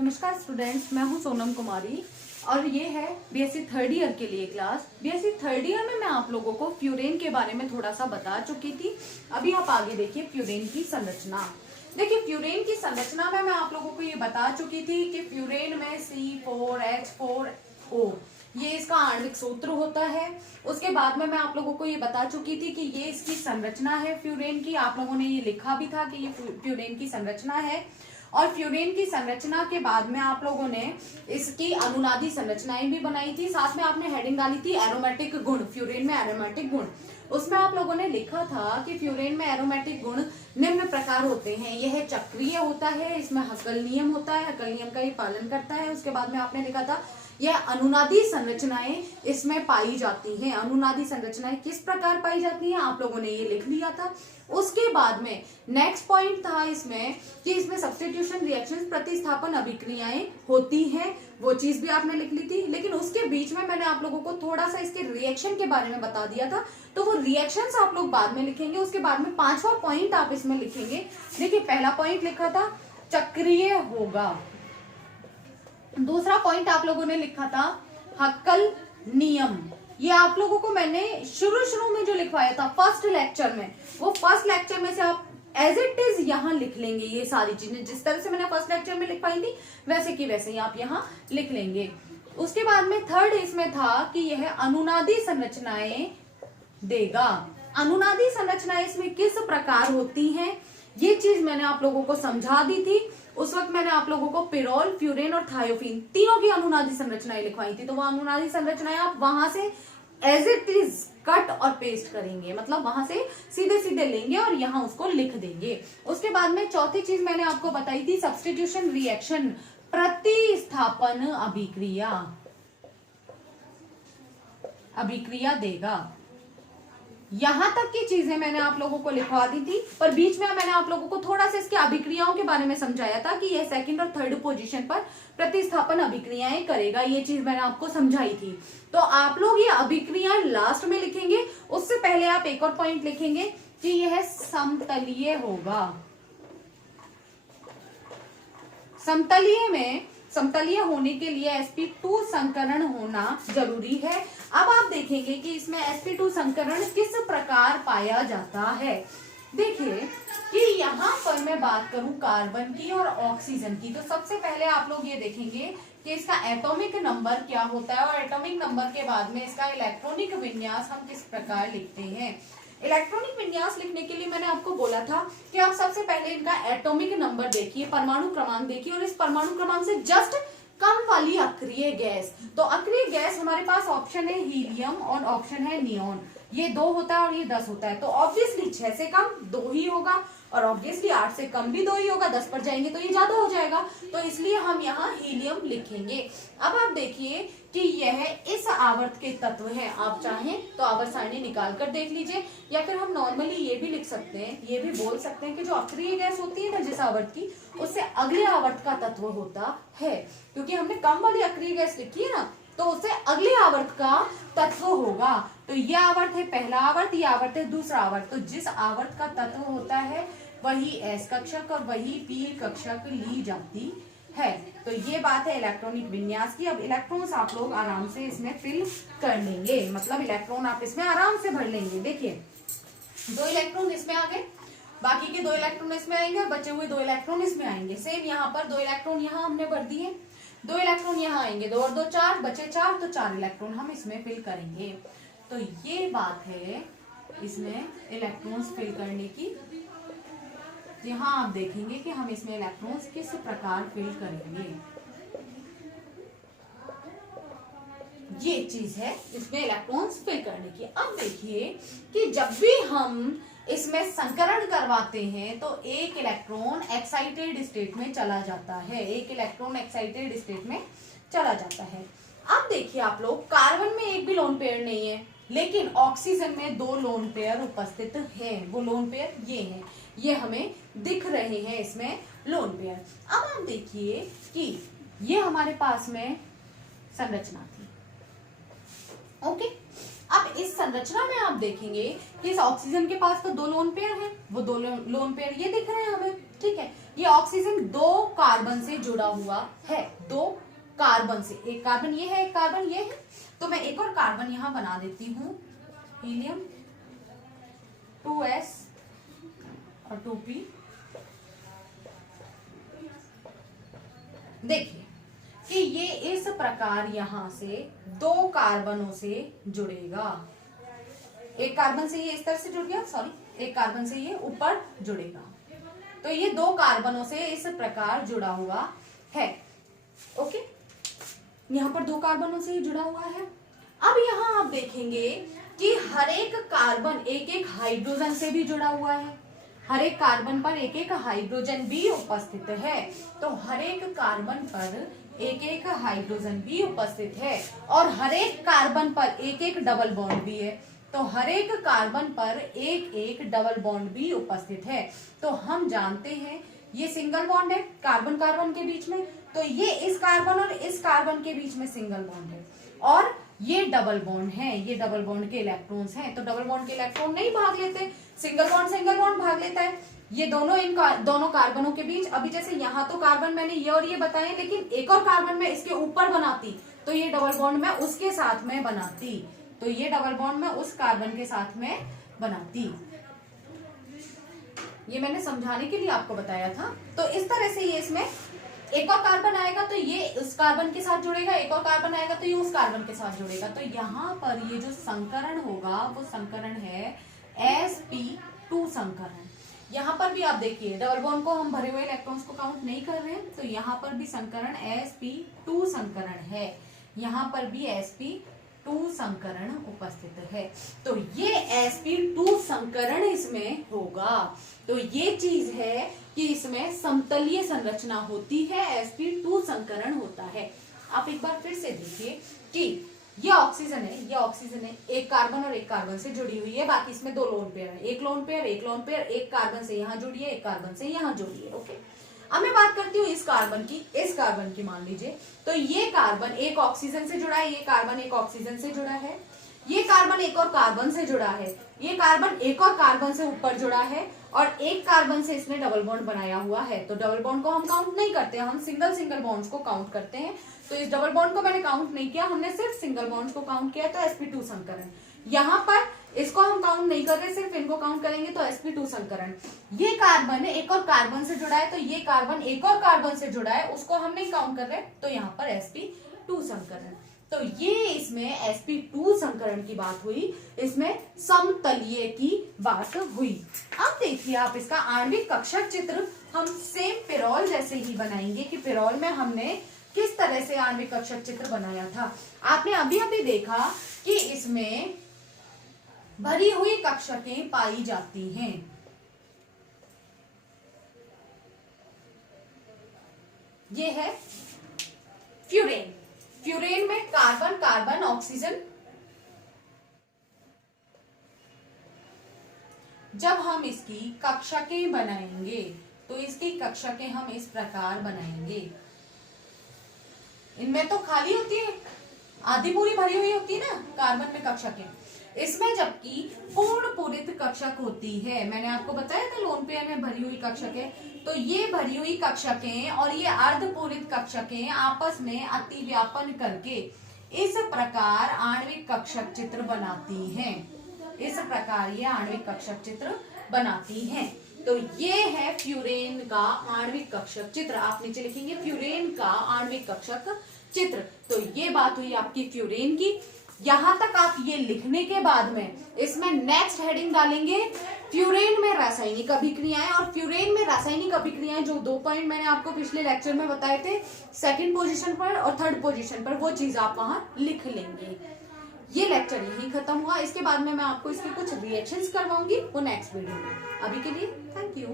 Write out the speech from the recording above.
नमस्कार स्टूडेंट्स, मैं हूं सोनम कुमारी और ये है बीएससी थर्ड ईयर के लिए क्लास। बीएससी थर्ड ईयर में मैं आप लोगों को फ्यूरेन के बारे में थोड़ा सा बता चुकी थी। अभी आप आगे देखिए फ्यूरेन की संरचना। देखिए फ्यूरेन की संरचना में मैं आप लोगों को ये बता चुकी थी कि फ्यूरेन में C4H4O ये इसका आणविक सूत्र होता है। उसके बाद में मैं आप लोगों को ये बता चुकी थी कि ये इसकी संरचना है फ्यूरेन की। आप लोगों ने ये लिखा भी था कि ये फ्यूरेन की संरचना है। और फ्यूरेन की संरचना के बाद में आप लोगों ने इसकी अनुनादी संरचनाएं भी बनाई थी। साथ में आपने हेडिंग डाली थी एरोमेटिक गुण, फ्यूरेन में एरोमेटिक गुण। उसमें आप लोगों ने लिखा था कि फ्यूरेन में एरोमेटिक गुण निम्न प्रकार होते हैं। यह चक्रीय होता है, इसमें हक्कल नियम होता है, हक्कल नियम का ये पालन करता है। उसके बाद में आपने लिखा था यह अनुनादी संरचनाएं इसमें पाई जाती हैं। अनुनादी संरचनाएं किस प्रकार पाई जाती हैं आप लोगों ने ये लिख लिया था। उसके बाद में नेक्स्ट पॉइंट था इसमें कि इसमें सब्स्टिट्यूशन रिएक्शंस, प्रतिस्थापन अभिक्रियाएं होती हैं, वो चीज भी आपने लिख ली थी। लेकिन उसके बीच में मैंने आप लोगों को थोड़ा सा इसके रिएक्शन के बारे में बता दिया था, तो वो रिएक्शंस आप लोग बाद में लिखेंगे। उसके बाद में पांचवा पॉइंट आप इसमें लिखेंगे। देखिए पहला पॉइंट लिखा था चक्रीय होगा, दूसरा पॉइंट आप लोगों ने लिखा था हक्कल नियम। ये आप लोगों को मैंने शुरू में जो लिखवाया था फर्स्ट लेक्चर में, वो फर्स्ट लेक्चर में से आप एज इट इज यहाँ लिख लेंगे। ये सारी चीजें जिस तरह से मैंने फर्स्ट लेक्चर में लिखवाई थी वैसे की वैसे ही आप यहाँ लिख लेंगे। उसके बाद में थर्ड इसमें था कि यह अनुनादी संरचनाएं देगा। अनुनादी संरचनाएं इसमें किस प्रकार होती हैं ये चीज मैंने आप लोगों को समझा दी थी। उस वक्त मैंने आप लोगों को पिरोल, फ्यूरेन और थायोफिन तीनों की अनुनादी संरचनाएं लिखवाई थी। तो वो अनुनादी संरचनाएं आप वहां से एज इट इज कट और पेस्ट करेंगे, मतलब वहां से सीधे सीधे लेंगे और यहाँ उसको लिख देंगे। उसके बाद में चौथी चीज मैंने आपको बताई थी सब्स्टिट्यूशन रिएक्शन, प्रतिस्थापन अभिक्रिया देगा। यहां तक की चीजें मैंने आप लोगों को लिखवा दी थी, पर बीच में मैंने आप लोगों को थोड़ा सा इसके अभिक्रियाओं के बारे में समझाया था कि यह सेकंड और थर्ड पोजीशन पर प्रतिस्थापन अभिक्रियाएं करेगा। ये चीज मैंने आपको समझाई थी। तो आप लोग ये अभिक्रियाएं लास्ट में लिखेंगे। उससे पहले आप एक और पॉइंट लिखेंगे कि यह समतलीय होगा। समतलीय होने के लिए sp2 संकरण होना जरूरी है। अब आप देखेंगे कि इसमें sp2 संकरण किस प्रकार पाया जाता है। देखिए कि यहाँ पर मैं बात करूं कार्बन की और ऑक्सीजन की, तो सबसे पहले आप लोग ये देखेंगे कि इसका एटॉमिक नंबर क्या होता है और एटॉमिक नंबर के बाद में इसका इलेक्ट्रॉनिक विन्यास हम किस प्रकार लिखते हैं। इलेक्ट्रॉनिक विन्यास लिखने के लिए मैंने आपको बोला था कि आप सबसे पहले इनका एटॉमिक नंबर देखिए, परमाणु क्रमांक देखिए और इस परमाणु क्रमांक से जस्ट कम वाली अक्रिय गैस। तो अक्रिय गैस हमारे पास ऑप्शन है हीलियम और ऑप्शन है नियॉन। ये 2 होता है और ये 10 होता है, तो ऑब्वियसली 6 से कम 2 ही होगा और ऑब्वियसली 8 से कम भी 2 ही होगा। 10 पर जाएंगे तो ये ज्यादा हो जाएगा, तो इसलिए हम यहाँ हीलियम लिखेंगे। अब आप देखिए कि यह इस आवर्त के तत्व है। आप चाहें तो आवर्त सारणी निकाल कर देख लीजिए, या फिर हम नॉर्मली ये भी लिख सकते हैं, ये भी बोल सकते हैं कि जो अक्रिय गैस होती है ना जिस आवर्त की, उससे अगले आवर्त का तत्व होता है। क्योंकि हमने कम वाली अक्रिय गैस लिखी है ना, तो उससे अगले आवर्त का तत्व होगा। तो ये आवर्त है पहला आवर्त, ये आवर्त है दूसरा आवर्त। तो जिस आवर्त का तत्व होता है वही एस कक्षक और वही पी कक्षक ली जाती है। तो ये बात है इलेक्ट्रॉनिक विन्यास की। अब इलेक्ट्रॉन्स आप लोग आराम से इसमें फिल कर लेंगे, मतलब इलेक्ट्रॉन आप इसमें आराम से भर लेंगे। देखिए 2 इलेक्ट्रॉन इसमें आ गए, बाकी के 2 इलेक्ट्रॉन इसमें आएंगे और बचे हुए 2 इलेक्ट्रॉन इसमें आएंगे। सेम यहाँ पर 2 इलेक्ट्रॉन यहाँ हमने भर दिए, 2 इलेक्ट्रॉन यहाँ आएंगे, 2 और 2 4, बचे 4, तो 4 इलेक्ट्रॉन हम इसमें फिल करेंगे। तो ये बात है इसमें इलेक्ट्रॉन्स फिल करने की। यहाँ आप देखेंगे कि हम इसमें इलेक्ट्रॉन्स किस प्रकार फिल करेंगे, ये चीज है इसमें इलेक्ट्रॉन्स फिल करने की। अब देखिए कि जब भी हम इसमें संकरण करवाते हैं तो एक इलेक्ट्रॉन एक्साइटेड स्टेट में चला जाता है, एक इलेक्ट्रॉन एक्साइटेड स्टेट में चला जाता है। अब देखिए आप लोग, कार्बन में एक भी लोन पेयर नहीं है, लेकिन ऑक्सीजन में 2 लोन पेयर उपस्थित हैं। वो लोन पेयर ये हैं, ये हमें दिख रहे हैं इसमें लोन पेयर। अब आप देखिए कि ये हमारे पास में संरचना थी। ओके, अब इस संरचना में आप देखेंगे कि इस ऑक्सीजन के पास तो 2 लोन पेयर हैं, वो 2 लोन पेयर ये दिख रहे हैं हमें, ठीक है। ये ऑक्सीजन 2 कार्बन से जुड़ा हुआ है, 2 कार्बन से, एक कार्बन ये है, एक कार्बन ये है, तो मैं एक और कार्बन यहां बना देती हूं, हीलियम 2s और 2p। देखिए कि ये इस प्रकार यहां से 2 कार्बनों से जुड़ेगा, एक कार्बन से ये इस तरह से जुड़ गया, सॉरी एक कार्बन से ये ऊपर जुड़ेगा, तो ये 2 कार्बनों से इस प्रकार जुड़ा हुआ है। ओके, यहां पर 2 कार्बनों से ही जुड़ा हुआ है। अब यहां आप देखेंगे कि हर एक कार्बन एक एक हाइड्रोजन से भी जुड़ा हुआ है, हर एक कार्बन पर एक एक हाइड्रोजन भी उपस्थित है, तो हर एक कार्बन पर एक एक हाइड्रोजन भी उपस्थित है, और हर एक कार्बन पर एक एक डबल बॉन्ड भी है, तो हर एक कार्बन पर एक एक डबल बॉन्ड भी उपस्थित है। तो हम जानते हैं ये सिंगल बॉन्ड है कार्बन कार्बन के बीच में, तो ये इस कार्बन और इस कार्बन के बीच में सिंगल बॉन्ड है, और ये डबल बॉन्ड है, ये डबल बॉन्ड के इलेक्ट्रॉन्स हैं, तो डबल बॉन्ड के इलेक्ट्रॉन नहीं भाग लेते, सिंगल बॉन्ड भाग लेता है। ये दोनों दोनों कार्बनों के बीच, अभी जैसे यहाँ तो कार्बन मैंने ये और ये बताए, लेकिन एक और कार्बन मैं इसके ऊपर बनाती तो ये डबल बॉन्ड मैं उसके साथ में बनाती, तो ये डबल बॉन्ड मैं उस कार्बन के साथ में बनाती। ये मैंने समझाने के लिए आपको बताया था। तो इस तरह से ये इसमें एक और कार्बन आएगा तो ये उस कार्बन के साथ जुड़ेगा, एक और कार्बन आएगा तो ये उस कार्बन के साथ जुड़ेगा, तो यहाँ पर ये जो संकरण होगा वो संकरण है sp2 संकरण। यहाँ पर भी आप देखिए डबल बॉन्ड को हम भरे हुए इलेक्ट्रॉन्स को काउंट नहीं कर रहे हैं, तो यहाँ पर भी संकरण sp2 संकरण है, यहाँ पर भी sp2 संकरण उपस्थित है, तो ये sp2 संकरण इसमें होगा। तो ये चीज है कि इसमें समतलीय संरचना होती है, sp2 संकरण होता है। आप एक बार फिर से देखिए कि ये ऑक्सीजन है, ये ऑक्सीजन है, एक कार्बन और एक कार्बन से जुड़ी हुई है, बाकी इसमें 2 लोन पेयर है, एक लोन पेयर, एक लोन पेयर, एक कार्बन से यहाँ जुड़ी है, एक कार्बन से यहाँ जुड़ी है। ओके, अब मैं बात करती हूँ इस कार्बन की मान लीजिए, तो ये कार्बन एक ऑक्सीजन से जुड़ा है, ये कार्बन एक ऑक्सीजन से जुड़ा है, ये कार्बन एक और कार्बन से जुड़ा है, ये कार्बन एक और कार्बन से ऊपर जुड़ा है, और एक कार्बन से इसने डबल बॉन्ड बनाया हुआ है, तो डबल बॉन्ड को हम काउंट नहीं करते, हम सिंगल बॉन्ड्स को काउंट करते हैं। तो इस डबल बॉन्ड को मैंने काउंट नहीं किया, हमने सिर्फ सिंगल बॉन्ड्स को काउंट किया, तो sp2 संकरण। यहाँ पर इसको हम काउंट नहीं कर रहे, सिर्फ इनको काउंट करेंगे, तो sp2 संकरण। ये कार्बन एक और कार्बन से जुड़ा है, तो ये कार्बन एक और कार्बन से जुड़ा है, उसको हम नहीं काउंट कर रहे, तो यहाँ पर sp2 संकरण। तो ये इसमें sp2 संकरण की बात हुई, इसमें समतलीय की बात हुई। अब देखिए आप इसका आणविक कक्षक चित्र हम सेम पिरोल जैसे ही बनाएंगे कि पिरोल में हमने किस तरह से आणविक कक्षक चित्र बनाया था। आपने अभी अभी देखा कि इसमें भरी हुई कक्षकें पाई जाती हैं। ये है फ्यूरेन, फ्यूरेन में कार्बन कार्बन ऑक्सीजन। जब हम इसकी कक्षकें बनाएंगे तो इसकी कक्षकें हम इस प्रकार बनाएंगे, इनमें तो खाली होती है, आधी पूरी भरी हुई होती है ना कार्बन में कक्षकें, इसमें जबकि पूर्ण पूरित कक्षक होती है। मैंने आपको बताया था लोन पेयर में भरी हुई कक्षकें, तो ये भरी हुई कक्षकें और ये अर्धपूरित कक्षकें आपस में अतिव्यापन करके इस प्रकार आणविक कक्षक चित्र बनाती हैं, इस प्रकार ये आणविक कक्षक चित्र बनाती हैं। तो ये है फ्यूरेन का आणविक कक्षक चित्र। आप नीचे लिखेंगे फ्यूरेन का आणविक कक्षक चित्र। तो ये बात हुई आपकी फ्यूरेन की। यहां तक आप ये लिखने के बाद में इसमें नेक्स्ट हेडिंग डालेंगे फ्यूरेन में रासायनिक अभिक्रियाएं। और फ्यूरेन में रासायनिक अभिक्रियाएं जो 2 पॉइंट मैंने आपको पिछले लेक्चर में बताए थे, 2nd पोजीशन पर और 3rd पोजीशन पर, वो चीज आप वहां लिख लेंगे। ये लेक्चर यही खत्म हुआ। इसके बाद में मैं आपको इसके कुछ रिएक्शंस करवाऊंगी वो नेक्स्ट वीडियो में। अभी के लिए थैंक यू।